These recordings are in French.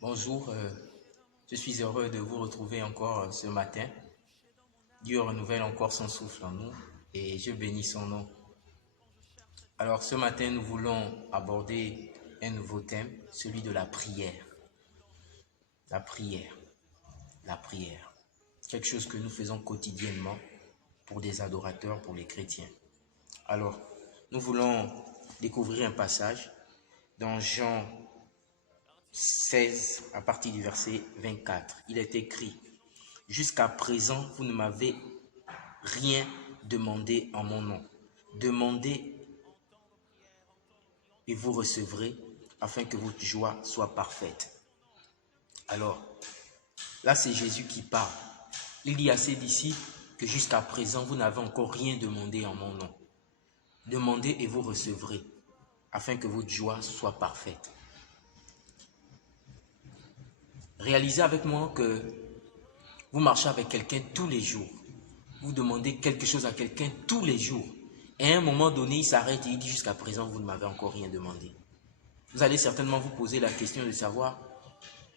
Bonjour, je suis heureux de vous retrouver encore ce matin. Dieu renouvelle encore son souffle en nous et je bénis son nom. Alors ce matin, nous voulons aborder un nouveau thème, celui de la prière. La prière, la prière. Quelque chose que nous faisons quotidiennement pour des adorateurs, pour les chrétiens. Alors, nous voulons découvrir un passage dans Jean 16 à partir du verset 24. Il est écrit: Jusqu'à présent, vous ne m'avez rien demandé en mon nom. Demandez et vous recevrez, afin que votre joie soit parfaite. Alors, là c'est Jésus qui parle. Il dit à ses disciples que jusqu'à présent, vous n'avez encore rien demandé en mon nom. Demandez et vous recevrez, afin que votre joie soit parfaite. Réalisez avec moi que vous marchez avec quelqu'un tous les jours. Vous demandez quelque chose à quelqu'un tous les jours. Et à un moment donné, il s'arrête et il dit: jusqu'à présent, vous ne m'avez encore rien demandé. Vous allez certainement vous poser la question de savoir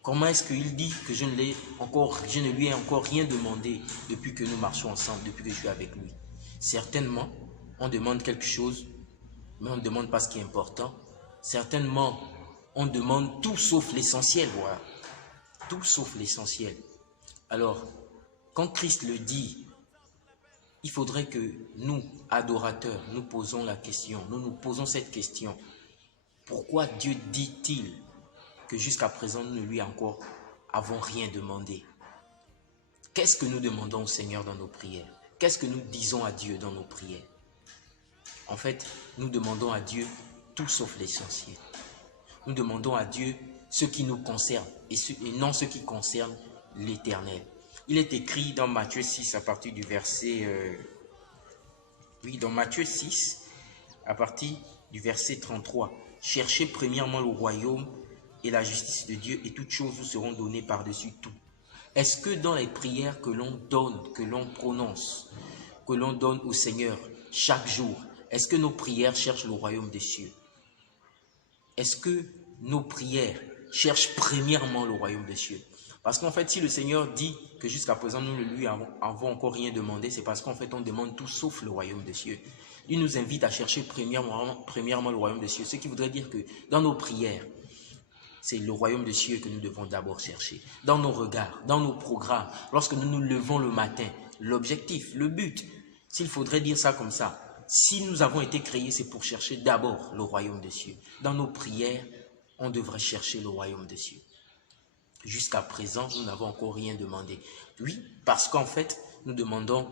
comment est-ce qu'il dit que je ne lui ai encore rien demandé depuis que nous marchons ensemble, depuis que je suis avec lui. Certainement, on demande quelque chose, mais on ne demande pas ce qui est important. Certainement, on demande tout sauf l'essentiel, voilà. Tout sauf l'essentiel. Alors, quand Christ le dit, il faudrait que nous, adorateurs, nous posons la question, nous nous posons cette question. Pourquoi Dieu dit-il que jusqu'à présent nous ne lui encore avons rien demandé? Qu'est-ce que nous demandons au Seigneur dans nos prières? Qu'est-ce que nous disons à Dieu dans nos prières? En fait, nous demandons à Dieu tout sauf l'essentiel. Nous demandons à Dieu ce qui nous concerne et non ce qui concerne l'Éternel. Il est écrit dans Matthieu 6 à partir du verset... dans Matthieu 6 à partir du verset 33. Cherchez premièrement le royaume et la justice de Dieu et toutes choses vous seront données par-dessus tout. Est-ce que dans les prières que l'on donne, que l'on prononce, que l'on donne au Seigneur chaque jour, est-ce que nos prières cherchent le royaume des cieux? Est-ce que nos prières cherchent premièrement le royaume des cieux? Parce qu'en fait, si le Seigneur dit que jusqu'à présent nous ne lui avons encore rien demandé, c'est parce qu'en fait on demande tout sauf le royaume des cieux. Il nous invite à chercher premièrement le royaume des cieux, ce qui voudrait dire que dans nos prières, c'est le royaume des cieux que nous devons d'abord chercher. Dans nos regards, dans nos programmes, lorsque nous nous levons le matin, l'objectif, le but, s'il faudrait dire ça comme ça, si nous avons été créés, c'est pour chercher d'abord le royaume des cieux. Dans nos prières, on devrait chercher le royaume des cieux. Jusqu'à présent, nous n'avons encore rien demandé. Oui, parce qu'en fait, nous demandons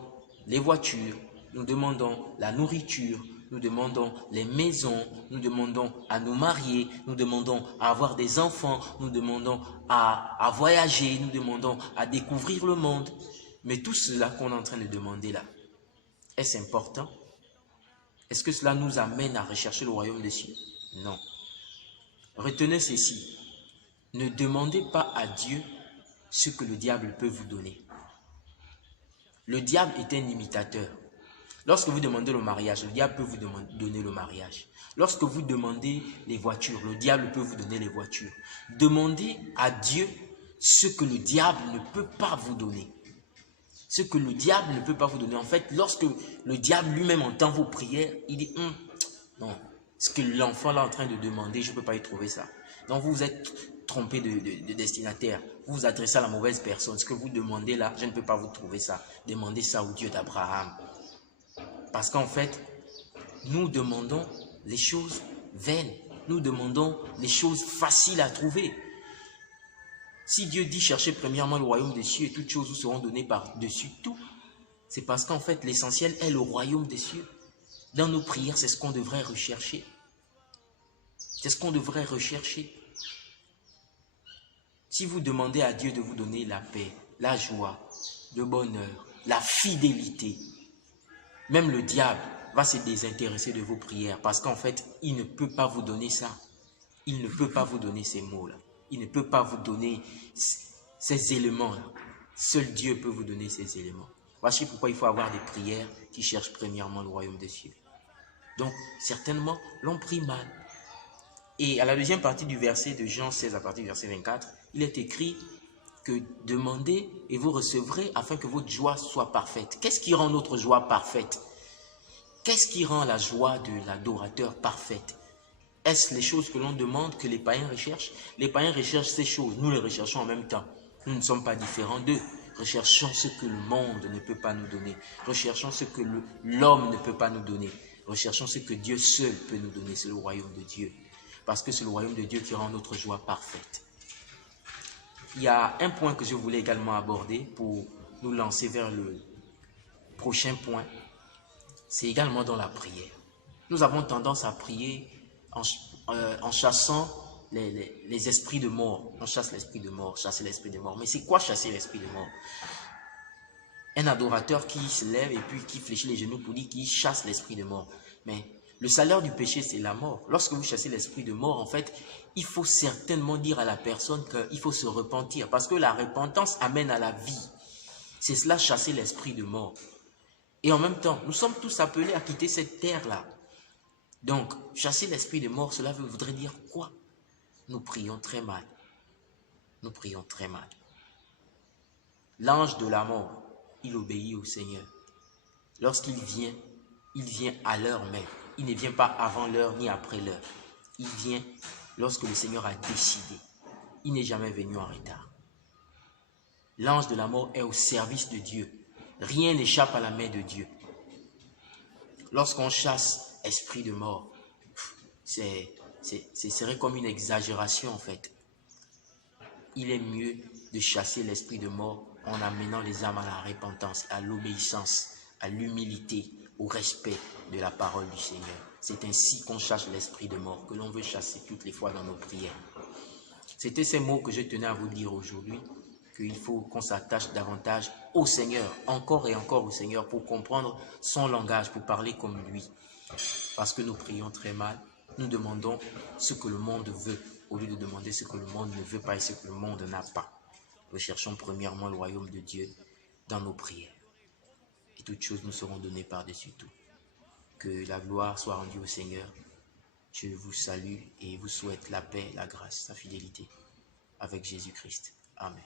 les voitures, nous demandons la nourriture, nous demandons les maisons, nous demandons à nous marier, nous demandons à avoir des enfants, nous demandons à voyager, nous demandons à découvrir le monde. Mais tout cela qu'on est en train de demander là, est-ce important? Est-ce que cela nous amène à rechercher le royaume des cieux? Non. Retenez ceci. Ne demandez pas à Dieu ce que le diable peut vous donner. Le diable est un imitateur. Lorsque vous demandez le mariage, le diable peut vous donner le mariage. Lorsque vous demandez les voitures, le diable peut vous donner les voitures. Demandez à Dieu ce que le diable ne peut pas vous donner. Ce que le diable ne peut pas vous donner. En fait, lorsque le diable lui-même entend vos prières, il dit non, ce que l'enfant est en train de demander, je ne peux pas y trouver ça. Donc vous vous êtes trompé de destinataire. Vous vous adressez à la mauvaise personne. Ce que vous demandez là, je ne peux pas vous trouver ça. Demandez ça au Dieu d'Abraham. Parce qu'en fait, nous demandons les choses vaines. Nous demandons les choses faciles à trouver. Si Dieu dit cherchez premièrement le royaume des cieux et toutes choses vous seront données par-dessus tout, c'est parce qu'en fait l'essentiel est le royaume des cieux. Dans nos prières, c'est ce qu'on devrait rechercher. C'est ce qu'on devrait rechercher. Si vous demandez à Dieu de vous donner la paix, la joie, le bonheur, la fidélité, même le diable va se désintéresser de vos prières parce qu'en fait, il ne peut pas vous donner ça. Il ne peut pas vous donner ces mots-là. Il ne peut pas vous donner ces éléments-là. Seul Dieu peut vous donner ces éléments. Voici pourquoi il faut avoir des prières qui cherchent premièrement le royaume des cieux. Donc, certainement, l'on prie mal. Et à la deuxième partie du verset de Jean 16, à partir du verset 24, il est écrit que demandez et vous recevrez afin que votre joie soit parfaite. Qu'est-ce qui rend notre joie parfaite? Qu'est-ce qui rend la joie de l'adorateur parfaite? Est-ce les choses que l'on demande que les païens recherchent? Les païens recherchent ces choses, nous les recherchons en même temps. Nous ne sommes pas différents d'eux. Recherchons ce que le monde ne peut pas nous donner. Recherchons ce que l'homme ne peut pas nous donner. Recherchons ce que Dieu seul peut nous donner, c'est le royaume de Dieu. Parce que c'est le royaume de Dieu qui rend notre joie parfaite. Il y a un point que je voulais également aborder pour nous lancer vers le prochain point. C'est également dans la prière. Nous avons tendance à prier en chassant les esprits de mort. On chasse l'esprit de mort, chasser l'esprit de mort. Mais c'est quoi chasser l'esprit de mort? Un adorateur qui se lève et puis qui fléchit les genoux pour dire qu'il chasse l'esprit de mort. Mais le salaire du péché, c'est la mort. Lorsque vous chassez l'esprit de mort, en fait, il faut certainement dire à la personne qu'il faut se repentir. Parce que la repentance amène à la vie. C'est cela, chasser l'esprit de mort. Et en même temps, nous sommes tous appelés à quitter cette terre-là. Donc, chasser l'esprit de mort, cela voudrait dire quoi? Nous prions très mal. Nous prions très mal. L'ange de la mort, il obéit au Seigneur. Lorsqu'il vient à l'heure même. Il ne vient pas avant l'heure ni après l'heure. Il vient lorsque le Seigneur a décidé. Il n'est jamais venu en retard. L'ange de la mort est au service de Dieu. Rien n'échappe à la main de Dieu. Lorsqu'on chasse esprit de mort, ce serait comme une exagération en fait. Il est mieux de chasser l'esprit de mort en amenant les âmes à la repentance, à l'obéissance, à l'humilité, au respect de la parole du Seigneur. C'est ainsi qu'on chasse l'esprit de mort, que l'on veut chasser toutes les fois dans nos prières. C'était ces mots que je tenais à vous dire aujourd'hui, qu'il faut qu'on s'attache davantage au Seigneur, encore et encore au Seigneur, pour comprendre son langage, pour parler comme lui. Parce que nous prions très mal, nous demandons ce que le monde veut, au lieu de demander ce que le monde ne veut pas et ce que le monde n'a pas. Recherchons premièrement le royaume de Dieu dans nos prières. Et toutes choses nous seront données par-dessus tout. Que la gloire soit rendue au Seigneur. Je vous salue et vous souhaite la paix, la grâce, la fidélité avec Jésus-Christ. Amen.